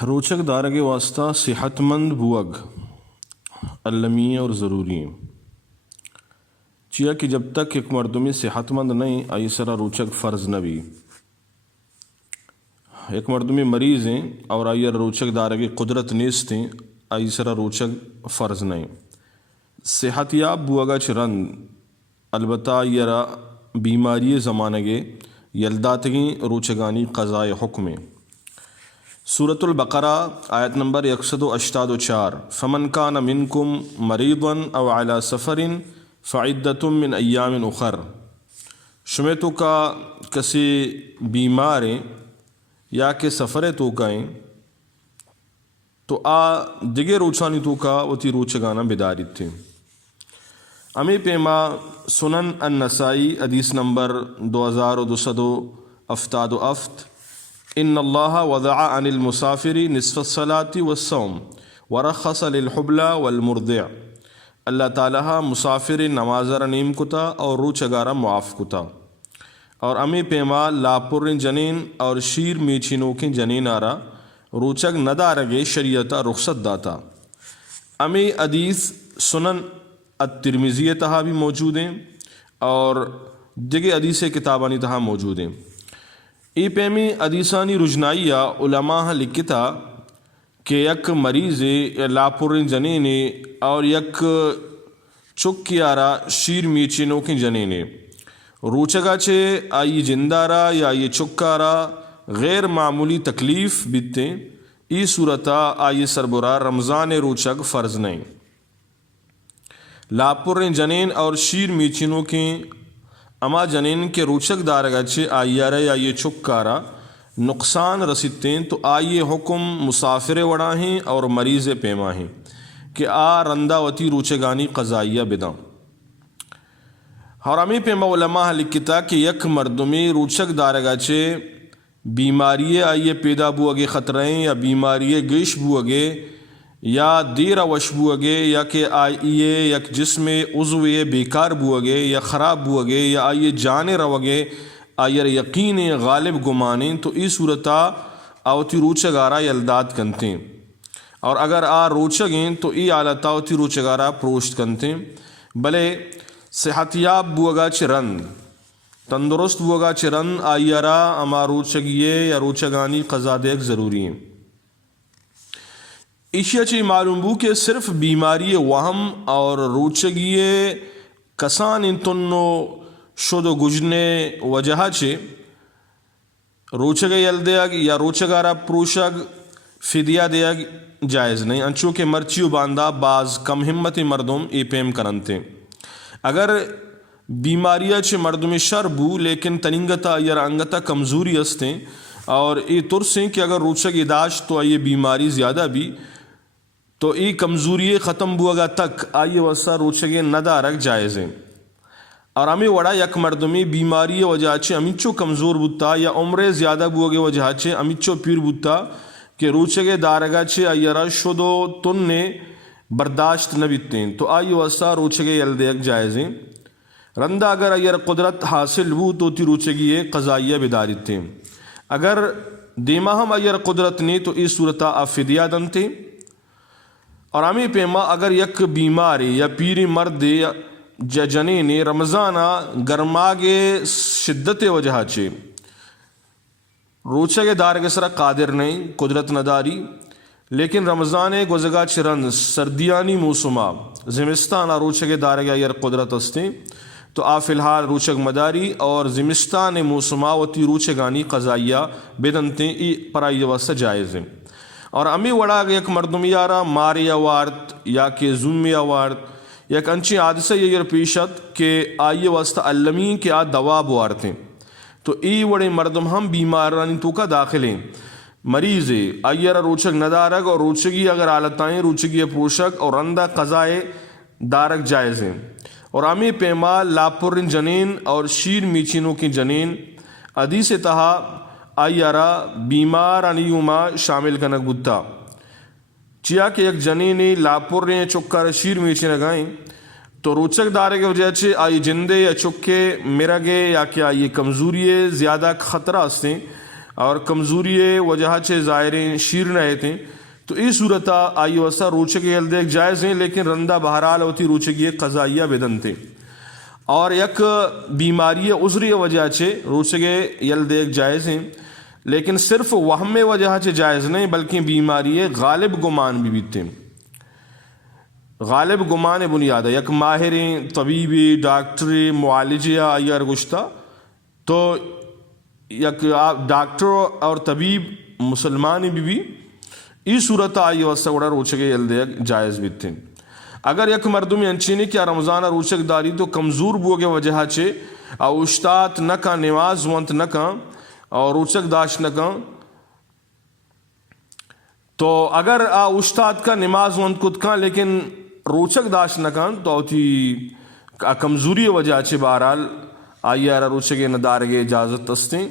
روچک دارگ واسطہ صحت مند بوگ المی اور ضروری ہیں چیا کہ جب تک ایک مردمی صحت مند نہیں آئی سرا روچک فرض نہ بھی ایک مردمی مریض ہیں اور آئی روچک دارگ قدرت نیست ہیں آئی سرا روچک فرض نہیں صحت یاب بوگا چرند البتہ یرا بیماری زمانگے یلداتگی روچگانی قضائے حکم سورة البقرہ آیت نمبر 184 فمن کان منکم مریضا او علی سفر فعدۃ من ایام اخر شمے تو کا کسی بیماریں یا کہ سفر تو کائیں تو آ دگے روچانی تو کا وتی روچگانا بداریت تھے امی پیما سنن النسائی حدیث نمبر 2277 ان اللہ وضع عن المسافر نصف الصلاة والصوم ورخص للحبلى والمرضع اللہ تعالیٰ مسافر نماز رنیم کتا اور روچگارا معاف کتا اور امی پیما لاپر جنین اور شیر میچینوں کی جنین آرا روچگ ندارگے شریعتا رخصت داتا امی حدیث سنن الترمذی تہا بھی موجود ہیں اور دیگے حدیث کتابانی تہا موجود ہیں ای پیمی حدیثانی رجنائیہ علماء لکھتا کہ یک مریض لاپر جنین اور یک چکی آرا شیر میچینوں کی جنین روچگا چھے آئی جندارا یا آئی چکارا غیر معمولی تکلیف بیتے ای صورتا آئی سربراہ رمضان روچگ فرض نہیں لاپر جنین اور شیر میچینوں کی اما جنین کے روچک دارگا چھے آئیارا یا یہ چکارا نقصان رسیتے ہیں تو آئیے حکم مسافر وڑا ہیں اور مریض پیما ہیں کہ آ رندہ وتی روچگانی قضائیہ بداں اور امی پیما علماء لکھتا کہ یک مردمی روچک دارگا چھے بیماری آئیے پیدا بوگے خطریں یا بیماری گیش بوگے یا دیر وش بوگے یا کہ آئیے یک جسم عضوے بیکار بوگے یا خراب بوگے یا آئیے جانے روگے آئیر یقین غالب گمانیں تو ای صورتا آوتی روچگارا یلداد کنتے اور اگر آ روچگیں تو ای آلتا آوتی روچگارا پروشت کنتے بلے صحتیاب بوگا چرند تندرست بوگا چرند آئیرا اما روچگیے یا روچگانی قضا دیکھ ضروری ہیں ایشیا چی معلوم بو کہ صرف بیماری وہم اور روچگیے کسان انتنو شد و گجنے وجہ چھے روچگ یلدیگ یا روچگارا پروشگ فدیہ دیگ جائز نہیں انچو کہ مرچیو باندھا بعض کم ہمت مردم ای پیم کرنتے اگر بیماریہ چھے مردم شر بو لیکن تننگتا یا انگتا کمزوری ہستیں اور ای ترسیں کہ اگر روچگ اداش تو آئیے بیماری زیادہ بھی تو ای کمزوری ختم بوگا تک آئیے وسا روچگے ندارک جائز ہیں اور ہمیں وڑا یک مردمی بیماری وجہ چھے امیچو کمزور بوتا یا عمر زیادہ بوگے وجہ چھے امیچو پیر بوتا کہ روچگے دارگا چھے آئیرا شدو تننے برداشت نبیتے ہیں تو آئیے وسا روچگے یلدیک جائز ہیں رندہ اگر آئیر قدرت حاصل بو تو تی روچگی قضائیہ بدارتے ہیں اگر دیما ہم آئیر قدرت نہیں تو اس صورتہ فدیہ دنتے اور ہمیں پیما اگر یک بیماری یا پیری مرد یا جنین رمضانہ گرماگے شدت وجہ چھے روچہ دارگ سرا قادر نہیں قدرت نداری لیکن رمضان گزگا چرند سردیانی موسمہ زمستان روچہ دارگ یا قدرت ہستے تو آ فی الحال روچگ مداری اور زمستان موسمہ وتی روچگانی قضائیہ بدنتے ای پرائی واسطہ جائز ہیں اور امی وڑا یک مردمی آرا ماری آوارت یا کہ زمی آوارت یک انچی حادثہ یہ پیشت کہ آئیے واسطہ علمی کہ آ دوا بوارتیں تو ای وڑے مردم ہم بیمارانی تو کا داخلیں مریض آئیے روچگ ندارگ اور روچگی اگر آلتائیں روچگی پوشک اور رندہ قضائے دارگ جائز ہیں اور امی پیما لاپر جنین اور شیر میچینوں کی جنین حدیث تہا آئیارا بیمار انیوما شامل کنک بودتا چیا کہ ایک جنینی لاپر نے چکر شیر میچی نگائیں تو روچک دارے کے وجہ چھے آئی جندے یا چکے مرگے یا کہ آئی کمزوری زیادہ خطرہ ہستیں اور کمزوری وجہ چے ظاہریں شیر نہ تھیں تو ای صورتہ آئی وسا روچگے یلدیک جائز ہیں لیکن رندہ بہرحال ہوتی روچگی قضائیہ بدن تھے. اور یک بیماری عذری وجہ چے روچگے یلدیک جائز ہیں لیکن صرف وہم وجہ چے جائز نہیں بلکہ بیماری غالب گمان بھی تھے. غالب گمان بنیاد ہے یک ماہریں طبیبی ڈاکٹری معالجہ ایار گشتہ تو یک ڈاکٹر اور طبیب مسلمان بھی ای صورت آئی وسا گڑا روچگے یلدیک جائز بھی تھے. اگر یک مردمی انچینی کیا رمضان روچک داری تو کمزور بوگے وجہ چے او اشتات نہ کا نماز ونت نہ کا اور روچک داشت نہ کا تو اگر اشتات کا نماز ونت کت کا لیکن روچک داشت نہ کا تو اوتی کمزوری وجہ چے بہرحال آئی آرہ روچگے ندارگے اجازت تستیں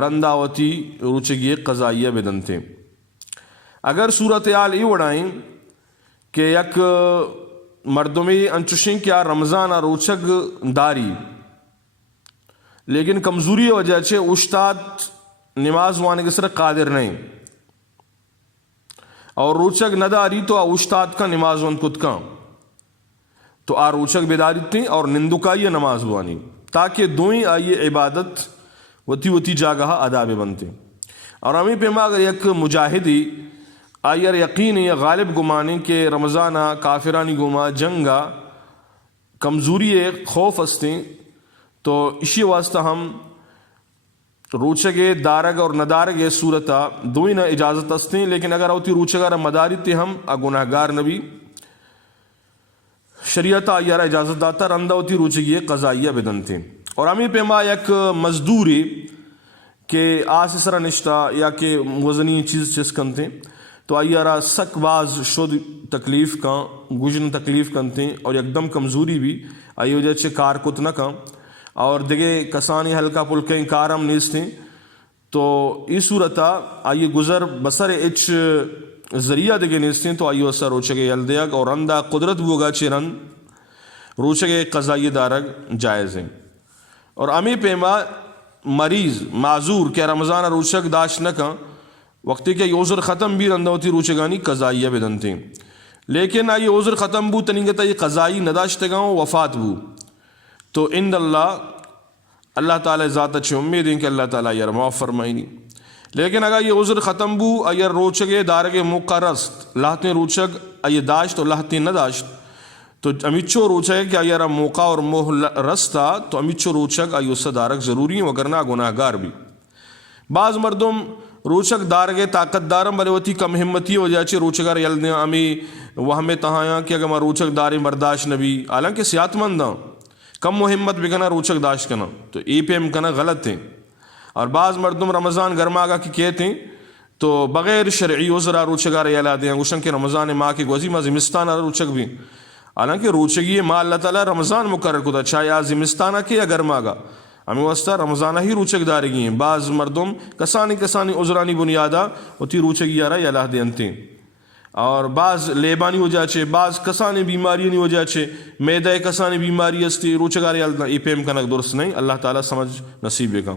رندہ ہوتی روچگی قضائیہ بدن تھے. اگر صورتحال ای وڑائیں کہ یک مردمی انچوشیں کیا رمضان روچگ داری لیکن کمزوری وجہ چے اشتاد نماز وانے کے سر قادر نہیں اور روچگ نہ داری تو اشتاد کا نماز وان کت کا تو روچگ بیداری تھیں اور نندکائی نماز وانی تاکہ دوئیں آئیے عبادت وتی جاگہ ادا بنتے. اور ہمیں پیما اگر یک مجاہدی آئیر یقین یا غالب گمانے کہ رمضان کافرانی گما جنگا کمزوری خوف استیں تو اسی واسطہ ہم روچگے دارگ اور ندارگ صورتہ دوئی نہ اجازت استیں لیکن اگر ہوتی روچگا مداری تے ہم گناہ گار نبی شریعت آئیارہ اجازت داتا رندہ ہوتی روچگی قضائیہ بدن تھے. اور ہمیں پیما یک مزدوری کہ آس سرا نشتہ یا کہ وزنی چیز چسکن تھے تو آئیارہ سک باز شد تکلیف کا گجن تکلیف کنتے اور یکدم کمزوری بھی آئی وجہ چے کار کت نہ کا اور دگے کسانی ہلکا پلکیں کارم نیستیں تو اس صورتہ آئیے گزر بسر اچ ذریعہ دگے نیستیں تو آئیو اسا روچگے یلدیگ اور رندہ قدرت بوگا چے رند روچگے قضائی دارگ جائز ہیں. اور امی پیما مریض معذور کہ رمضان روچگ داشت نہ کا وقتی کہ یہ عذر ختم بھی رندہ ہوتی روچگانی قضائیہ بدن تھیں لیکن آئی عذر ختم بو تنگتا یہ قضائی نداشتگاؤں وفات بو تو اند اللہ تعالی ذات اچھے امید ہیں کہ اللہ تعالی یہ معاف فرمائنی. لیکن اگر یہ عذر ختم بو اگر روچگے دارگے موقع رست لاہتیں روچگ یہ داشت اور لاہتیں نہ داشت تو امیچو روچگ کہ اگر موقع اور موہ رستا تو امیچو روچگ ایوسا دارگ ضروری ہیں وگرنہ گناہ گار بھی. بعض مردم روچک دارگے طاقت دارم بلے ہوتی کم ہمتی وجہ چے روچگر یلدیں امی وہمیں تہایاں کہ اگر میں روچک داری برداشت نبی حالانکہ صحت مند ہاں کم ہمت بکنا روچک داشت کنا تو ای پہ ہم کنا غلط ہیں. اور بعض مردم رمضان گرما آگا کی کہتے ہیں تو بغیر شرعی عذرا روچگار یلا دیں گوشن کہ رمضان ماہ کے گوزی ماہ زمستانہ روچک بھی حالانکہ روچگی ماہ اللہ تعالیٰ رمضان مقرر کو دا چاہے آج زمستانہ کے یا گرما آگا ہمیں واسطہ رمضانہ ہی روچک دارگی ہیں. بعض مردم کسانی عذرانی بنیادہ ہوتی روچگی آرہ یا لہ دینتے اور بعض لیبانی وجہ چھے بعض کسانی بیماری نہیں وجہ چھے میدہ کسانی بیماری استی روچگاری ای پیم کنک درست نہیں. اللہ تعالیٰ سمجھ نصیب کا.